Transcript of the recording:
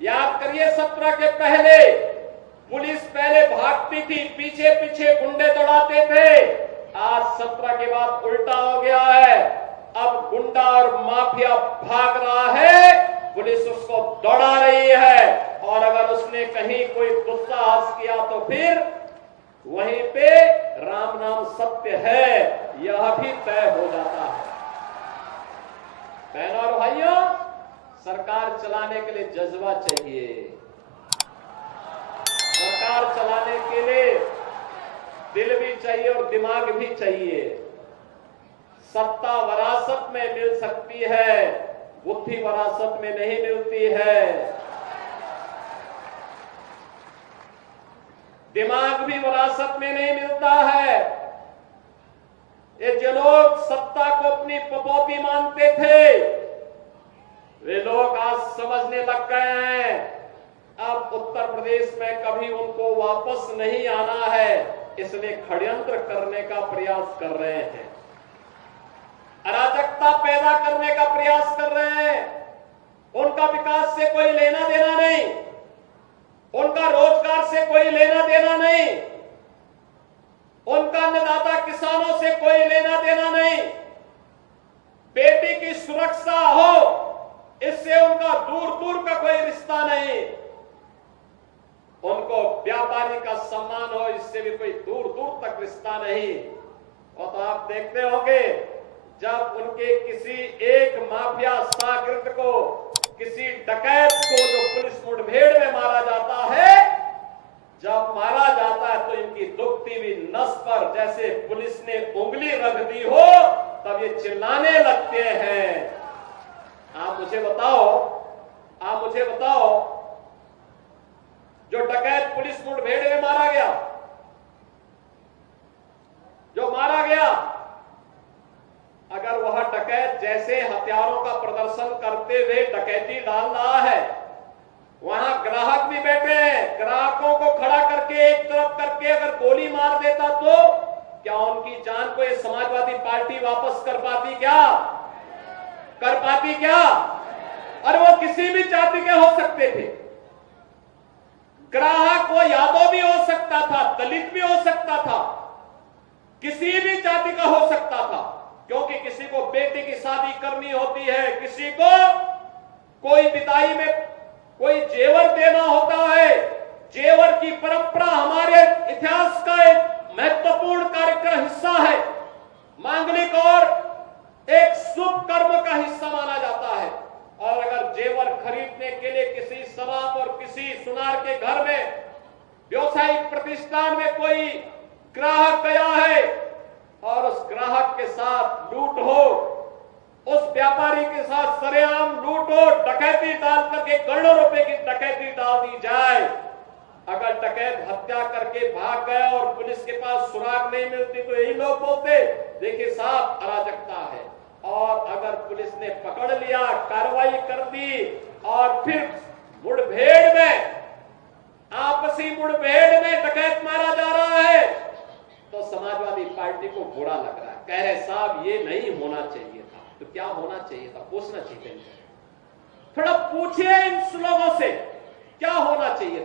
याद करिए 17 के पहले पुलिस पहले भागती थी, पीछे पीछे गुंडे दौड़ाते थे। आज 17 के बाद उल्टा हो गया है। अब गुंडा और माफिया भाग रहा है, पुलिस उसको दौड़ा रही है। और अगर उसने कहीं कोई दुस्साहस किया तो फिर वहीं पे राम नाम सत्य है, यह भी तय हो जाता है। बहनों और भाइयों, सरकार चलाने के लिए जज्बा चाहिए। सरकार चलाने के लिए दिल भी चाहिए और दिमाग भी चाहिए। सत्ता वरासत में मिल सकती है, बुद्धि वरासत में नहीं मिलती है। दिमाग भी वरासत में नहीं मिलता है। ये जो लोग सत्ता को अपनी पपौती मानते थे, वे लोग आज समझने लग गए हैं अब उत्तर प्रदेश में कभी उनको वापस नहीं आना है, इसलिए षड्यंत्र करने का प्रयास कर रहे हैं, अराजकता पैदा करने का प्रयास कर रहे हैं। उनका विकास से कोई लेना देना नहीं, उनका रोजगार से कोई लेना देना नहीं, उनका अन्नदाता किसानों से कोई लेना देना नहीं। बेटी की सुरक्षा हो, इससे उनका दूर दूर का कोई रिश्ता नहीं। उनको व्यापारी का सम्मान हो, इससे भी कोई दूर दूर तक रिश्ता नहीं। और तो आप देखते होंगे जब उनके किसी एक माफिया शागिर्द को, किसी डकैत को जो पुलिस मुठभेड़ में मारा जाता है, जब मारा जाता है तो इनकी दुखती हुई नस पर जैसे पुलिस ने उंगली रख दी हो, तब ये चिल्लाने लगते हैं। आप मुझे बताओ जो डकैत पुलिस मुठभेड़ में मारा गया, अगर वह डकैत जैसे हथियारों का प्रदर्शन करते हुए डकैती डाल रहा है, वहां ग्राहक भी बैठे हैं, ग्राहकों को खड़ा करके एक तरफ करके अगर गोली मार देता तो क्या उनकी जान को ये समाजवादी पार्टी वापस कर पाती क्या? और वो किसी भी जाति के हो सकते थे। ग्राहक वो यादव भी हो सकता था, दलित भी हो सकता था, किसी भी जाति का हो सकता था, क्योंकि किसी को बेटी की शादी करनी होती है, किसी को कोई विदाई में कोई जेवर देना होता है। जेवर की परंपरा हमारे इतिहास का एक महत्वपूर्ण कार्यक्रम हिस्सा है, मांगलिक और एक शुभ कर्म का हिस्सा माना जाता है। और अगर जेवर खरीदने के लिए किसी शराब और किसी सुनार के घर में, व्यवसायिक प्रतिष्ठान में कोई ग्राहक गया है और उस ग्राहक के साथ लूट हो, उस व्यापारी के साथ सरेआम लूट हो, डकैती डाल करके करोड़ों रुपए की डकैती डाल दी जाए, अगर डकैत हत्या करके भाग गया और पुलिस के पास सुराग नहीं मिलती तो यही लोग बोलते देखिए साहब अराजकता है। और अगर पुलिस ने पकड़ लिया, कार्रवाई कर दी और फिर मुठभेड़ में, आपसी मुठभेड़ में डकैत मारा जा रहा है, तो समाजवादी पार्टी को बुरा लग रहा है, कह रहे साहब ये नहीं होना चाहिए था। तो क्या होना चाहिए था? पूछना चाहिए। थोड़ा पूछिए इन लोगों से क्या होना चाहिए था।